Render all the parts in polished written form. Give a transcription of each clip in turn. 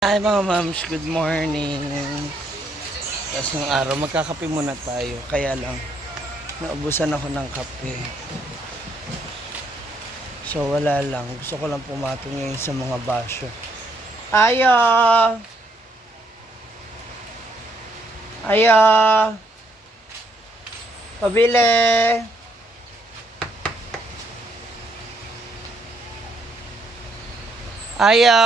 Hi mga mams, good morning. Tapos ng araw, magkakape muna tayo. Kaya lang, naubusan ako ng kape. So wala lang, gusto ko lang pumatong ngayon sa mga basyo. Ayo! Ayo! Pabili! Ayo!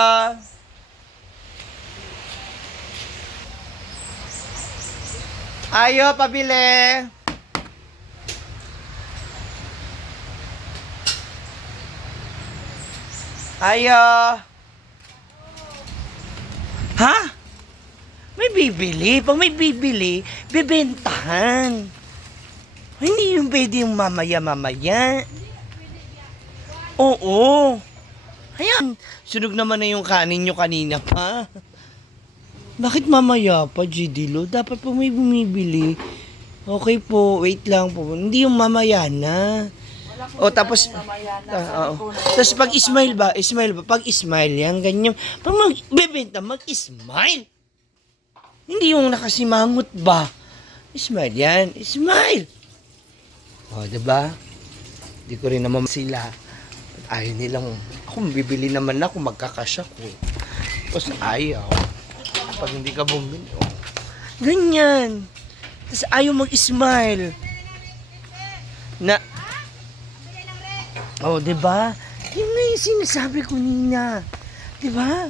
Ayo, pabili! Ayo! Ha? May bibili? Pag may bibili, bibentahan. Hindi yung pwede yung mamaya-mamaya. Oo. Ayan, sunog naman na yung kanin nyo kanina pa. Bakit mamaya pa, GD Lo? Dapat po may bumibili. Okay po, wait lang po. Hindi yung mamaya na. O tapos, tapos pag smile ba? Pag smile yan, ganyan. Pag magbebenta, mag-smile. Hindi yung nakasimangot ba? Smile yan, smile. O, diba? Hindi ko rin naman sila. Ayaw nilang, ako bibili naman ako, magkakasya ko. Tapos ayaw. Pag hindi ka bumili, oh. Ganyan. Tapos ayaw mag-smile. Na, oh, diba? Yun na yung sinasabi ko, Nina. Diba?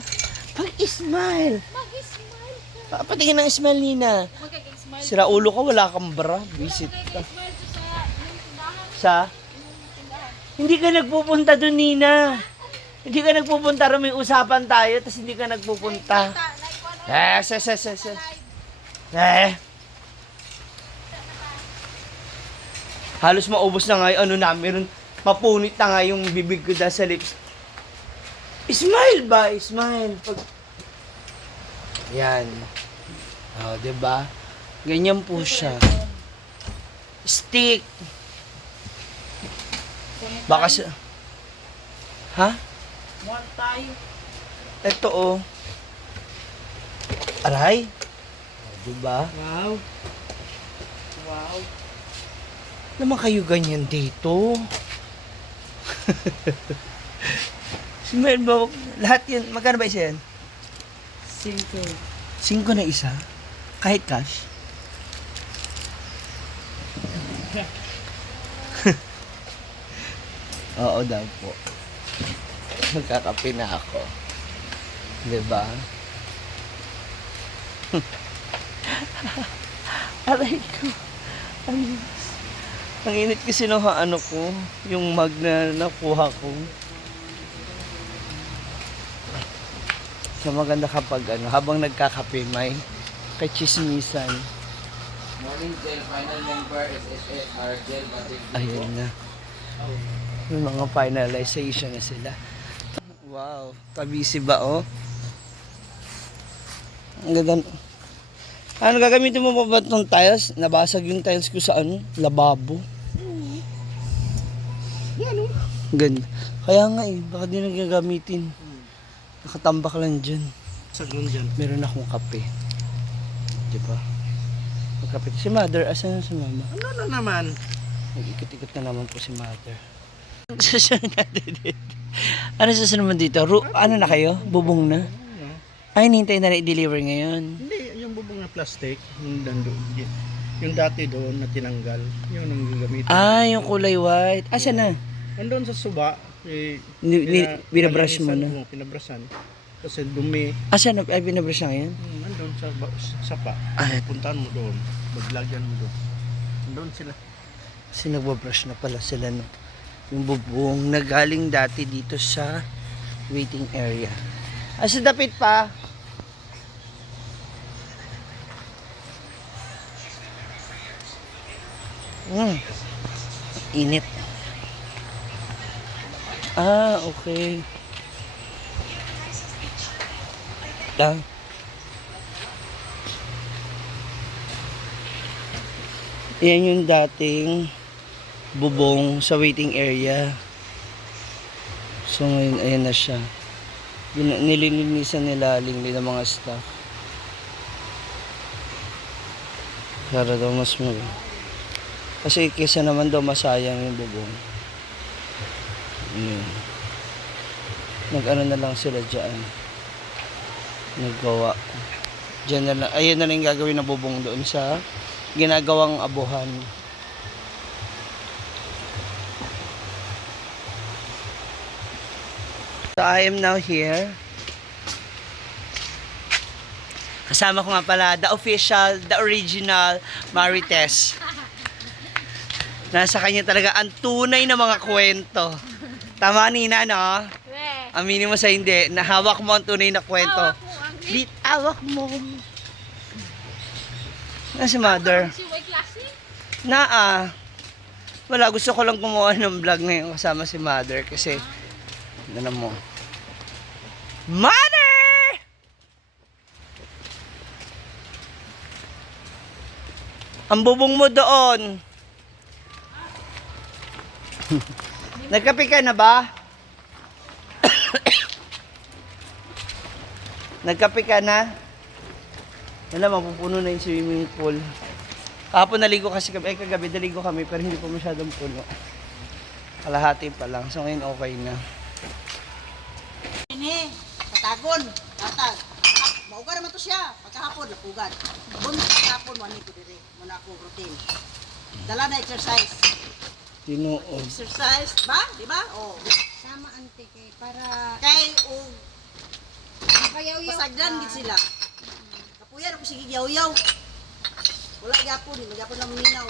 Pag-smile. Mag-smile ka. Patingin ng smile, Nina. Mag-smile. Sira ulo ka, wala kang bra. Visit ka. Mag-smile sa yung tindahan. Sa? Hindi ka nagpupunta doon, Nina. Hindi ka nagpupunta, may usapan tayo, tapos hindi ka nagpupunta. Halos maubos na nga yung ano namin, mapunit na nga yung bibig ko dahil sa lips. Smile ba? Smile. Pag... Yan. O, diba? Ganyan po siya. Stick. Baka sa... Ha? One tayo. Ito oh. Aray. O, diba? Wow. Wow. Naman kayo ganyan dito. Smile ba? Lahat yan. Magkano ba isa yan? 5 na isa? Kahit cash? Oo daw po. Magkakape na ako. Diba? Aray ko. Ang init kasi nung ano ko, yung mug na nakuha ko. So maganda kapag ano, habang nagkakape may kachismisan. Morning Gel, final member SSS Argel Batik. Ayun na. May mga finalization na sila. Wow, tabisi ba oh? Ang ganda. Ano gagamitin mo pa ba itong tiles? Nabasag yung tiles ko sa ano? Lababo. Yan oh. Ganda. Kaya nga eh, baka di nagagamitin. Nakatambak lang dyan. Sagun dyan. Meron akong kape. Diba? Magkape. Si Mother, asan na si Mama? Ano na naman? Nag-ikot-ikot na naman po si Mother. Susunod natin dito. Ano susunod mo dito? Ano na kayo? Bubong na? Ay, hinihintay na i-deliver ngayon. Hindi, yung bubong na plastic, yung dandun. Yung dati doon na tinanggal, yun ang gagamitin. Ah, yung kulay white. Asan na? Nandun sa suba, Binabrush mo na? Pinabrasan. Kasi dumi. Asan na? Ay, binabrush na ngayon? Nandun sa sapa. Ay. Puntahan mo doon. Maglagyan mo doon. Nandun sila. Kasi nagbabrush na pala sila, no? Yung bubong na galing dati dito sa waiting area. Asa dapit pa? Init. Ah, okay. Yan yung dating bubong sa waiting area. So ngayon, ayan na siya. Nililinisan nila lingli ng mga staff. Para daw mas kasi kesa naman daw masayang yung bubong. Yun. Nag-ano na lang sila dyan. Naggawa. Dyan na lang. Ayun na lang yung gagawin na bubong doon sa ginagawang abuhan. So I am now here. Kasama ko nga pala the official, the original Marites. Nasa kanya talaga ang tunay na mga kwento. Tama, Nina, no? We. Aminin mo sa hindi, nahawak mo ang tunay na kwento. Hawak mo ang Bitawak mo. Na si mother. si White Classy. Wala, gusto ko lang gumawa ng vlog ngayon kasama si mother kasi ano mo. Mother! Ang bubong mo doon. Nagkape ka na ba? Nagkape ka na? Wala, mapupuno na yung swimming pool. Kahapon naligo kasi kami, kagabi naligo kami pero hindi pa masyadong puno. Kalahati pa lang, so ngayon okay na. Ini, katagon, katag. Mauga naman to siya, pagkahapon, lapugan. Bunta pagkahapon, wani ko dire, muna ako routine. Dala na exercise. Tinuod. Exercise, ba? Di ba? Oh. Sama ante kay para Kay, o, mapayaw-yaw pasagdan gid sila. Kapuyan ako sige yaw-yaw. Wala gyapon, magyapon lang minaw.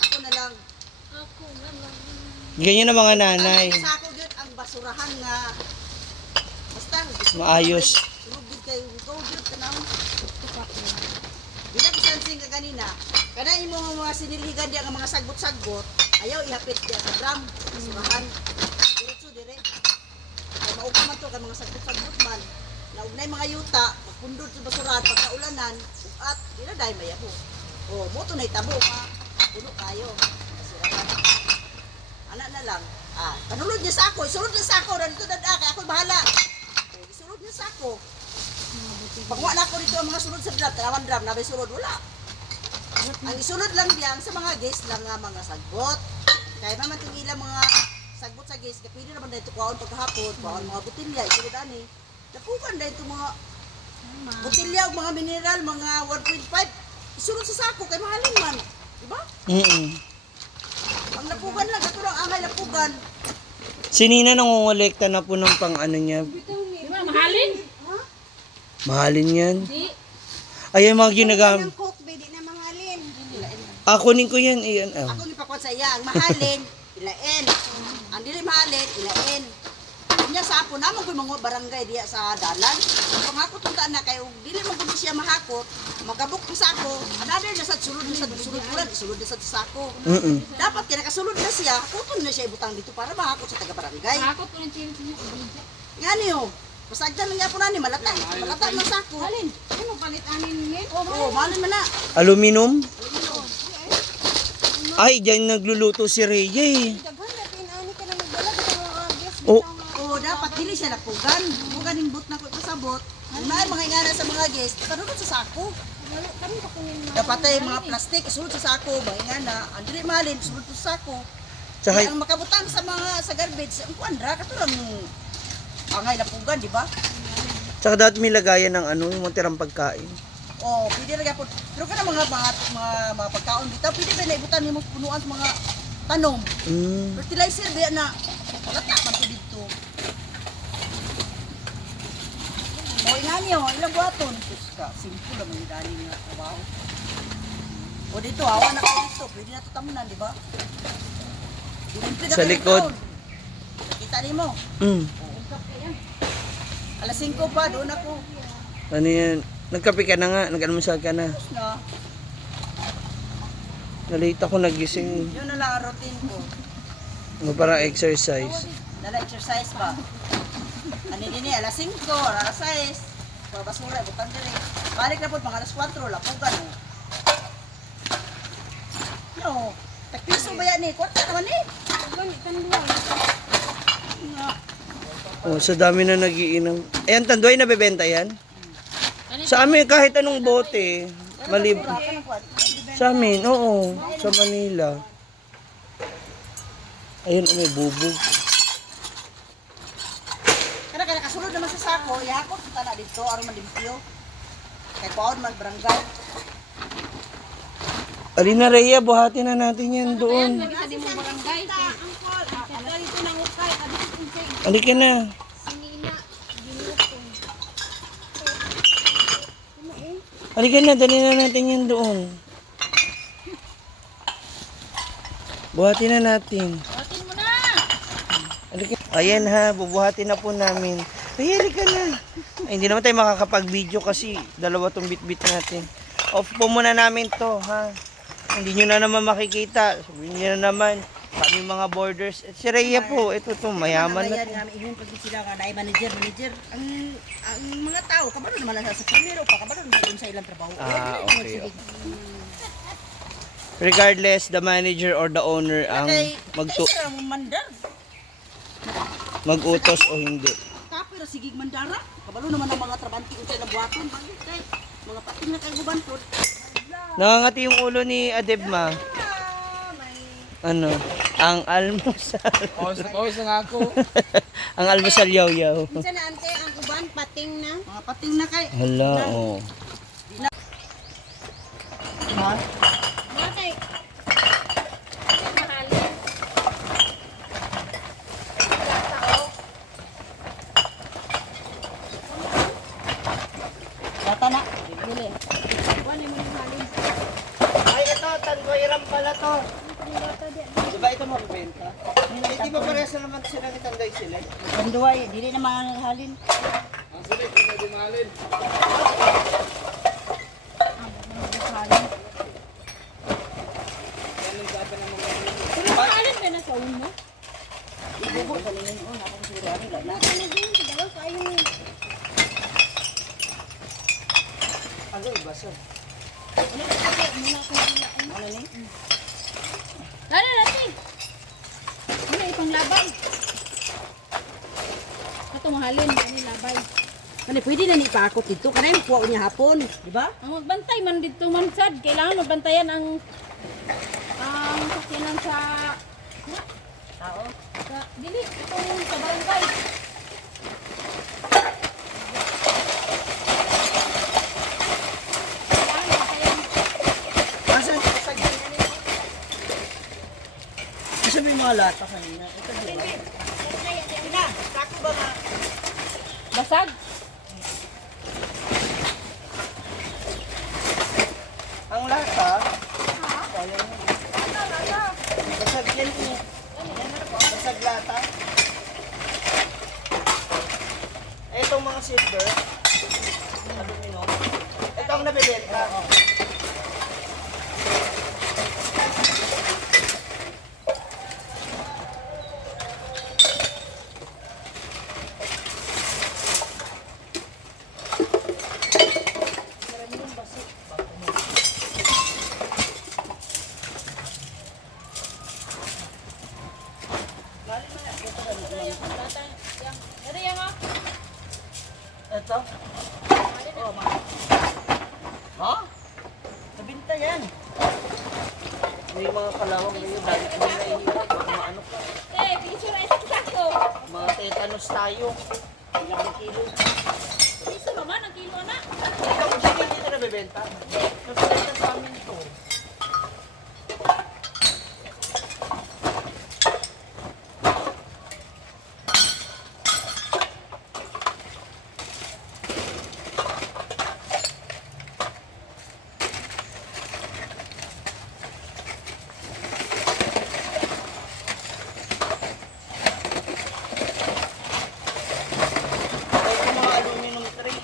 Ako na lang. Ako naman. Ganyan na mga nanay. Ang sa ako gyud ang basurahan nga basta Maayos. Sunog gid kay go gyud kanang Bila bisansing ka kanina, kana imo mga siniligan diya nga mga sagbot-sagbot, ayaw ihapit diya sa drum, basurahan. Diretso dire. Kay mauga man to kay mga sagbot-sagbot man. Naugnay mga yuta, magpundod sa basurahan pagkaulanan, at ila dai mayaho. Oh, mo to nay tabo ka. Puno kayo. Basurahan. Ana na lang. Panulod niya sa ako, isulod niya sa ako, dito dada kay ako bahala. Oh, isulod niya sa ako. Pagwa na ako dito ang mga sunod sa drum, tanawan drum, nabay sulod, wala. Ang isunod lang diyan sa mga guys lang nga mga sagbot. Kaya naman itong ilang mga sagbot sa guys, kaya pwede naman dahil ito kuhaon pagkahapon, kuhaon mga butilya, isunod ani. Napukan dahil ito mga butilya o mga mineral, mga 1.5, isunod sa sako, kay mahalin man. Diba? Ang napugan lang, ito lang angay napugan. Si Nina nangongolekta na po ng pang ano niya. Di ba, mahalin? Mahalin yan. Di. Ay, yung mga ginagamit. ng cook di na mangalin. Kunin ko yan. Iyan. Ako ni pakwan sa iya, ang mahalin, ilain. Ang dili mahalin, ilain. Kunya sa apo naman ko mga barangay diya sa dalan. Kung ako tunta na kayo, dili man kuno siya mahakot, magabok ko sa ako. Another na sa sulod na sa sulod ulan, sulod na sa sako. Dapat kaya nakasulod na siya, kuton na siya ibutang dito para mahakot sa taga barangay. Ako po ng chili niya. Nga niyo, pasagdan lang niya po na ni malata. Malata ng sako. Alin? Ano palit anin ni? Oo, malin man na. Aluminum? Ay, dyan nagluluto si Rhea eh. Daghan natin ani ka na magdala sa mga guest. Oh, Oo, dapat dili siya napugan. Pugan yung but na ko pasabot. Ang mga ingana sa mga guest, panunod sa sako. Kami pa kunin mo. Dapat ay mga plastic, isulod sa sako, ingana. Ang dili malin, isulod sa sako. tsaka, Ang makabutang sa mga sa garbage, ang kuandra, katulang angay na pugan, di ba? tsaka dapat may lagayan ng ano, yung mga tirang pagkain. O, pwede rin po. Pero ka na mga pagkaon dito, pwede ba naibutan mo punuan sa mga tanom. Fertilizer ba na lata man to dito. O, inani o, ilang buhaton. Diyos ka, simple naman yung dali nga trabaho. O dito, awa na ko dito, pwede na ito tamunan, di ba? Dilimple na Sa kayo likod. taon. Nakita niyo mo. Alas 5 pa, doon ako. Ano yan? Nagkape ka na nga, nag-almusal ka na. Tapos na, Nalate ako nagising. yun na lang ang routine ko. Ano para exercise. Dala exercise pa. Ano din eh, alas 5, alas 6. Babasura, butang dire. Balik na po, mga alas 4, lapugan. No, tagpiso ba yan eh? Kwarta naman eh. Gani kan duwa. Nga. Oh, sa dami na nagiinom. Ayan, tanduay nabebenta yan? Sa amin, kahit anong bote, malib... Sa amin, oo. Sa Manila. Ayun, may bubog. Kaya kasunod naman sa sako, yakot kita na dito, aron malimpyo. Kay paon man barangay. Alina Rhea, buhatin na natin yan doon. Sa di mo barangay. Kaya dito nang ukay. Halika na. Sinina. Ginutong. Halika na, dali na natin yan doon. Buhatin na natin. Batin mo na. Halika. Ayan ha, bubuhatin na po namin. Ay, halika na. Ay, hindi naman tayo makakapag-video kasi dalawa tong bit-bit natin. Off po muna namin to, ha. Hindi nyo na naman makikita. Sabihin nyo na naman, kami mga borders. Si Rhea po, ito to, mayaman na to. Yan nga ingon pag sila nga dai manager. Ang mga tao kabalo naman lang sa primero pa kabalo naman sa ilang trabaho. Okay. Regardless, the manager or the owner ang mandar. mag-utos o hindi. Pero sigig mandara. Kabalo naman ang mga trabante ko sa ilang buhaton. Kay mga pating na kay gubanton. Nangangati yung ulo ni Adebma. Ano? Ang almusal. Pawis na ako. Ang almusal yaw-yaw. Minsan na ante, ang uban, pating na. Mga pating na kay. Hala, oh. Ha? Bakit? Mahalin. Bata na. Ay, ito, tangoyram pala to. Diba ito mabibenta? Hindi ba parehas na naman sila ni Tanday sila? Banduay, dili na mahalin. Mahalin ka na sa uno. Ibubo sa linin ko na akong sila nila na. Ano iba sir? Ano ni? Lalo natin. Ano ipang labay? Ito mahalin. Ano labay? Kani pwede na ni ipakot dito. Kanay makuha niya hapon, di ba? Ang magbantay man dito man sad. Kailangan magbantayan ang sakyanan sa Tao. dili itong sa barangay. Kailangan bantayan. Asa? Asa may mga lata kanina? Ito di ba? Na, sako ba ma? Basag. Ang lata? Sayang mo. Basag yan eh. Basag lata. Itong mga silver. Aluminum. Ito ang nabibenta. Ano yan ah? Ito? Oh, ma. Ha? Nabinta yan. May mga kalawang ngayon. Dahil ko na iniwan. Baka maano ka. Eh, picture ay sakto. Mga tetanus tayo. Ilang kilo. Piso naman ang kilo na. Ito kung sige dito nabibenta. Nabibenta sa amin ito. Ito mga aluminum tray.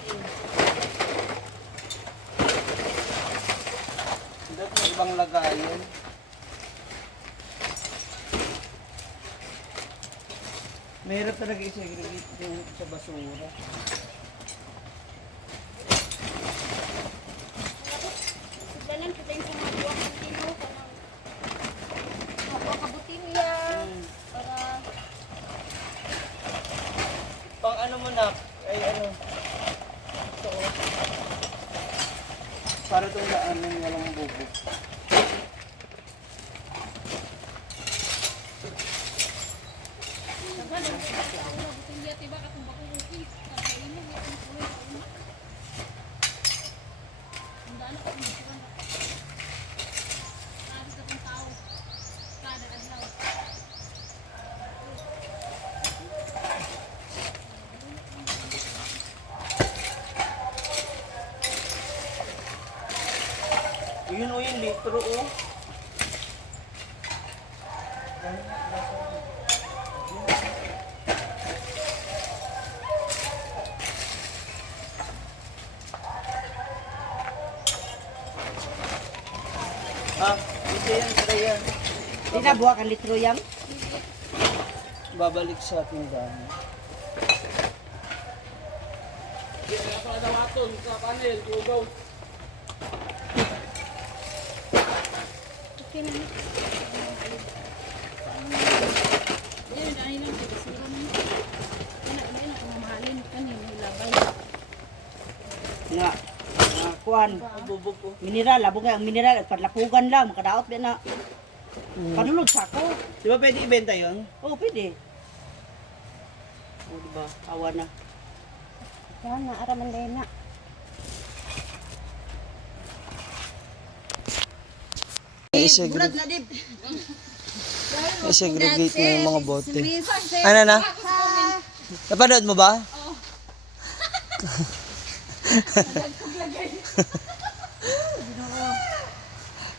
Dapat may ibang lagayan. Mahirap talaga i-segregate din sa basura. Dalan kita yung mga buwang ng kilo. Mga kabutin niya. Para Para itong daanan walang bubog. Yun o yung litro o. Ito yan, yan. Di na buwak ang litro yan. Babalik sa tindahan. Okay na. Yan, dahil lang kita sila mo. Yan ako mamahalin kanina ilabay. Nga. Kuan. Bubog po. Mineral, labo nga ang mineral at padlapugan lang, makadaot din na. Panulod sa ako. Di ba pwede ibenta yun? Oo, pwede. O, diba? Awa na. Yan na, araman din na. Bulag na, Dib. I-segregate mo yung mga bote. Ano na? Napanood mo ba?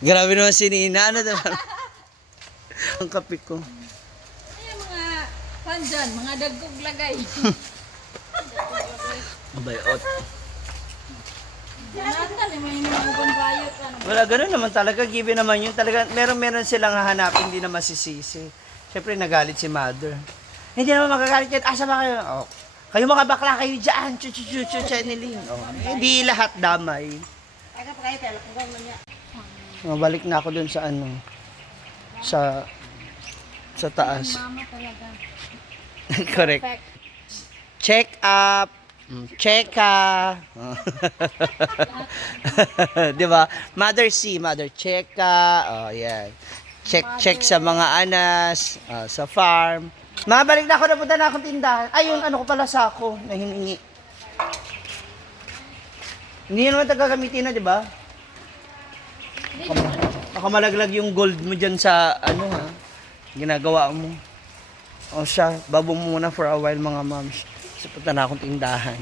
Grabe naman si Nina. Ano naman? Ang kape ko. Ay, mga pan dyan, mga dagkog lagay. Bayot. Natan, may mga bonbayot. Wala, ganun naman talaga. Given naman yun. Talaga, meron silang hahanapin, hindi na masisisi. Siyempre, nagalit si mother. Hindi naman magagalit yan. Asa ba kayo? Oh. Kayo mga bakla kayo dyan. Chu-chu-chu-chu, channeling. Oh. Hindi lahat damay. Aga pa kayo, tala. Kung gano'n niya. Balik na ako dun sa ano. Sa taas. Mama talaga. Correct. Check up. Checka. Di ba? Mother C, mother checka. Oh, yan. Check sa mga anas, sa farm. Mabalik na ako, napunta na akong tindahan. Ay, yung ano ko pala sako na hiningi. Hindi naman gagamitin na, di ba? Baka malaglag yung gold mo dyan sa ano ha. Ginagawa mo. O siya, babo mo muna for a while mga moms. So, punta na akong tindahan.